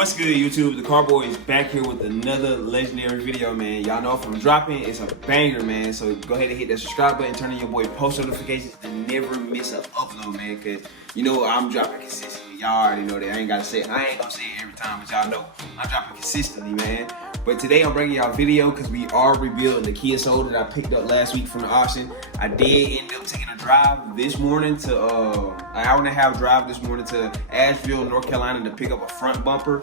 What's good, YouTube? The Car Boy is back here with another legendary video, man. Y'all know if I'm dropping, it's a banger, man. So go ahead and hit that subscribe button, turn on your boy post notifications, and never miss an upload, man. Cause you know I'm dropping consistently. Y'all already know that. I ain't gonna say it every time, but y'all know I'm dropping consistently, man. But today I'm bringing y'all a video because we are rebuilding the Kia Soul that I picked up last week from the auction. I did end up taking a drive this morning to an hour and a half drive this morning to Asheville, North Carolina to pick up a front bumper.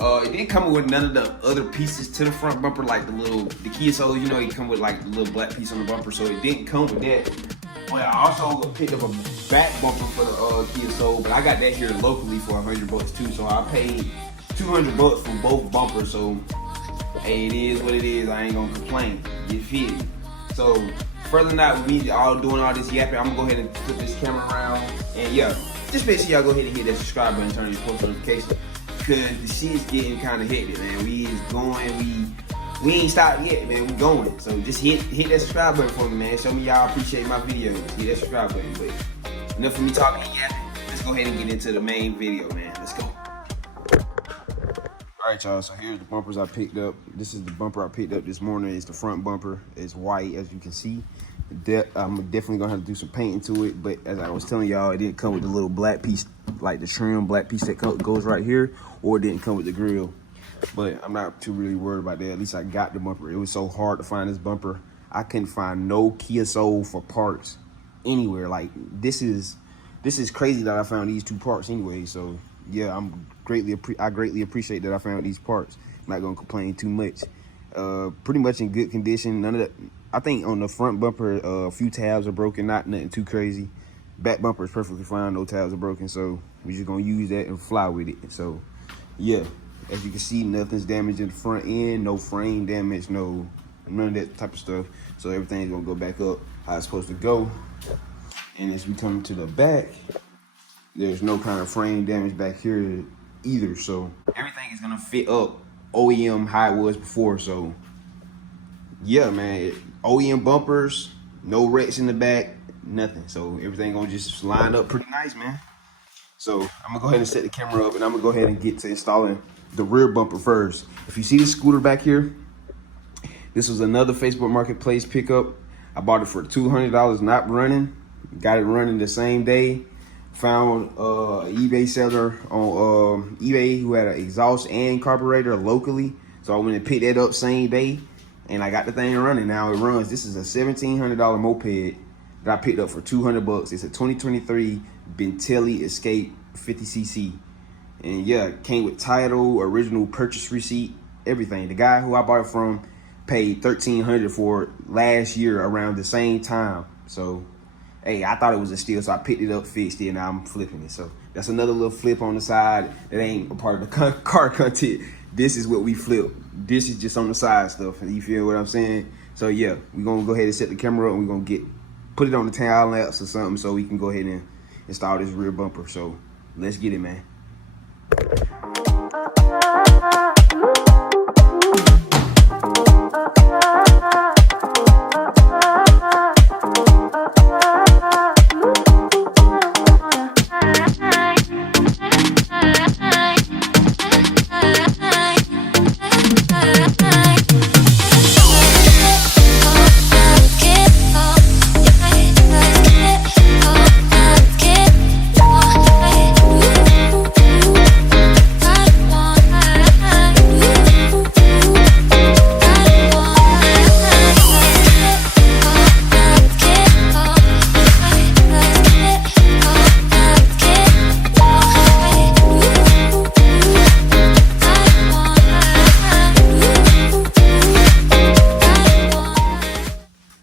It didn't come with none of the other pieces to the front bumper, like the Kia Soul, you know, it come with like the little black piece on the bumper, so it didn't come with that. But I also picked up a back bumper for the Kia Soul, but I got that here locally for $100 too, so I paid $200 for both bumpers, so hey, it is what it is. I ain't gonna complain. You feel me? So further than that, we all doing all this yapping. I'm gonna go ahead and flip this camera around, and yeah, just make sure y'all go ahead and hit that subscribe button, turn on your post notifications, because the shit's getting kind of hectic, man. We is going, we ain't stopped yet, man. We going. So just hit that subscribe button for me, man. Show me y'all appreciate my videos. Hit that subscribe button. But enough of me talking and yapping. Let's go ahead and get into the main video, man. Let's go. All right, y'all, so here's the bumpers I picked up. This is the bumper I picked up this morning. It's the front bumper. It's white, as you can see. I'm definitely gonna have to do some painting to it, but as I was telling y'all, it didn't come with the little black piece, like the trim black piece that goes right here, or it didn't come with the grill. But I'm not too really worried about that. At least I got the bumper. It was so hard to find this bumper. I couldn't find no Kia Soul for parts anywhere. Like, this is crazy that I found these two parts anyway. So yeah, I greatly appreciate that I found these parts. I'm not gonna complain too much. Pretty much in good condition. None of that. I think on the front bumper, a few tabs are broken, not nothing too crazy. Back bumper is perfectly fine, no tabs are broken, so we're just gonna use that and fly with it. So yeah, as you can see, nothing's damaged in the front end, no frame damage, none of that type of stuff. So everything's gonna go back up how it's supposed to go. And as we come to the back, there's no kind of frame damage back here either. So everything is gonna fit up OEM how it was before. So yeah, man, OEM bumpers, no wrecks in the back, nothing. So everything gonna just line up pretty nice, man. So I'm gonna go ahead and set the camera up, and I'm gonna go ahead and get to installing the rear bumper first. If you see the scooter back here, this was another Facebook Marketplace pickup. I bought it for $200, not running. Got it running the same day. Found an eBay seller on eBay who had an exhaust and carburetor locally. So I went and picked that up same day, and I got the thing running. Now it runs. This is a $1,700 moped that I picked up for $200. It's a 2023 Bentelli Escape 50cc. And yeah, it came with title, original purchase receipt, everything. The guy who I bought it from paid $1,300 for it last year around the same time. So hey, I thought it was a steal, so I picked it up, fixed it, and now I'm flipping it. So that's another little flip on the side. That ain't a part of the car content. This is what we flip. This is just on the side stuff. You feel what I'm saying? So yeah, we're gonna go ahead and set the camera up, and we're gonna put it on the time lapse or something so we can go ahead and install this rear bumper. So let's get it, man.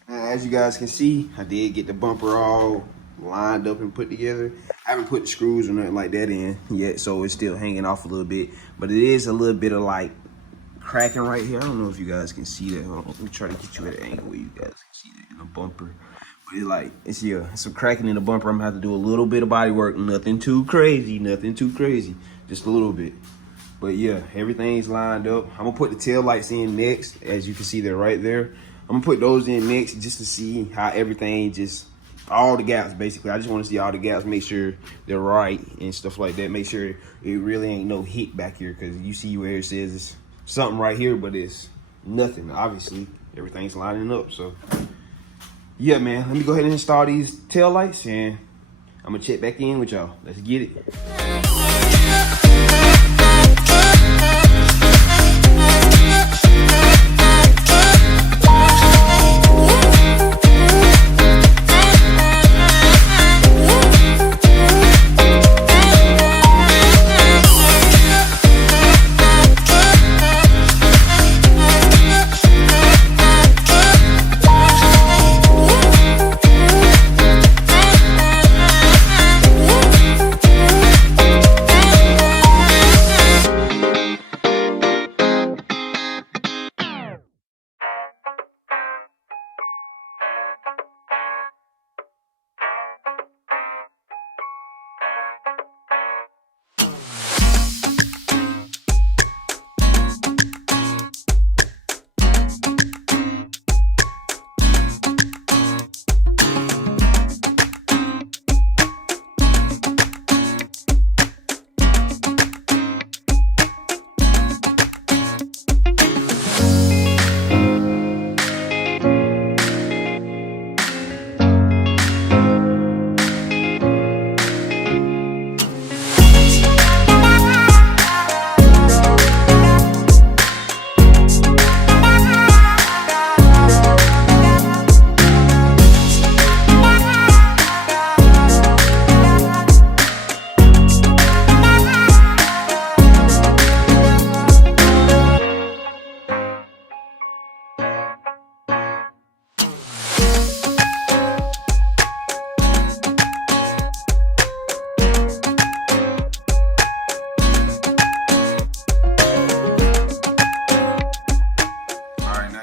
As you guys can see, I did get the bumper all lined up and put together. I haven't put the screws or nothing like that in yet, so it's still hanging off a little bit. But it is a little bit of like cracking right here. I don't know if you guys can see that. Hold on, let me try to get you at an angle where you guys can see that in the bumper. But it's some cracking in the bumper. I'm gonna have to do a little bit of body work. Nothing too crazy, just a little bit. But yeah, everything's lined up. I'm gonna put the tail lights in next. As you can see, they're right there. I'm gonna put those in next just to see how everything just all the gaps basically. I just want to see all the gaps, make sure they're right and stuff like that. Make sure it really ain't no hit back here, because you see where it says it's something right here, but it's nothing. Obviously, everything's lining up. So yeah, man, let me go ahead and install these tail lights, and I'm gonna check back in with y'all. Let's get it.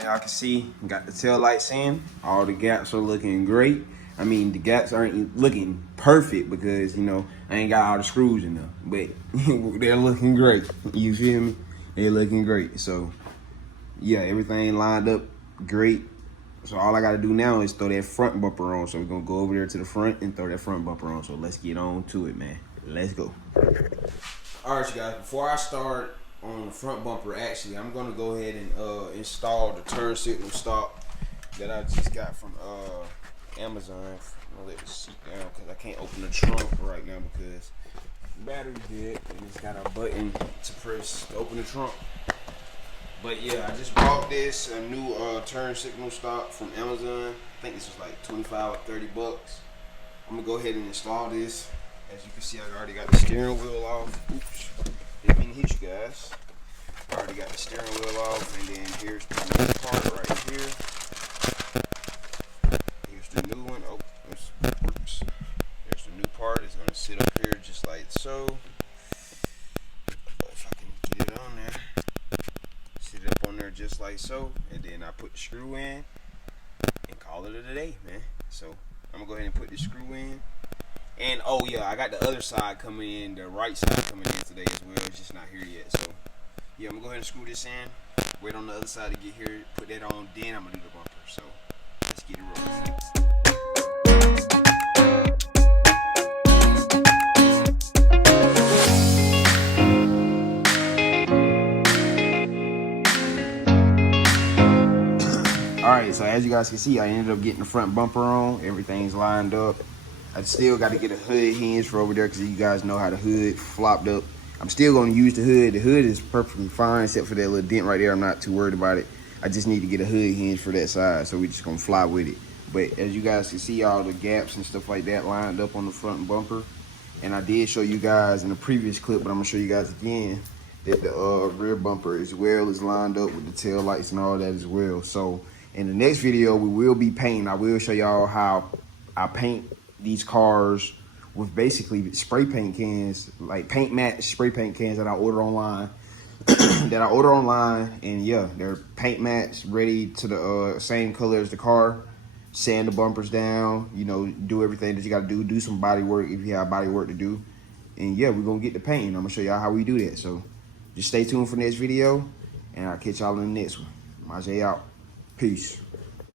Y'all can see, got the tail lights in. All the gaps are looking great. I mean, the gaps aren't looking perfect because, you know, I ain't got all the screws in them, but they're looking great. You feel me? They're looking great. So yeah, everything lined up great. So all I gotta do now is throw that front bumper on. So we're gonna go over there to the front and throw that front bumper on. So let's get on to it, man. Let's go. All right, you guys, before I start on the front bumper, actually, I'm gonna go ahead and install the turn signal stop that I just got from Amazon. I'm gonna let the seat down because I can't open the trunk right now because the battery's dead and it's got a button to press to open the trunk. But yeah, I just bought this a new turn signal stop from Amazon. I think this was like 25 or 30 bucks. I'm gonna go ahead and install this. As you can see, I already got the steering wheel off. Oops, didn't mean to hit you guys. I already got the steering wheel off, and then here's the new part right here. Here's the new one. Oh, this works. There's the new part. It's gonna sit up here just like so. If I can get it on there, sit it up on there just like so, and then I put the screw in and call it a day, man. So I'm gonna go ahead and put the screw in. And oh yeah, I got the other side coming in, the right side coming in today as well. It's just not here yet. So yeah, I'm gonna go ahead and screw this in, wait on the other side to get here, put that on, then I'm gonna do the bumper. So let's get it rolling. Alright, so as you guys can see, I ended up getting the front bumper on. Everything's lined up. I still got to get a hood hinge for over there because you guys know how the hood flopped up. I'm still going to use the hood. The hood is perfectly fine except for that little dent right there. I'm not too worried about it. I just need to get a hood hinge for that side, so we're just going to fly with it. But as you guys can see, all the gaps and stuff like that lined up on the front bumper. And I did show you guys in the previous clip, but I'm going to show you guys again that the rear bumper as well is lined up with the tail lights and all that as well. So in the next video, we will be painting. I will show y'all how I paint these cars with basically spray paint cans, like paint matte spray paint cans that I order online. And yeah, they're paint mats ready to the same color as the car. Sand the bumpers down, you know, do everything that you got to do some body work if you have body work to do. And yeah, we're gonna get the painting. I'm gonna show y'all how we do that. So just stay tuned for the next video, and I'll catch y'all in the next one. Majay out. Peace.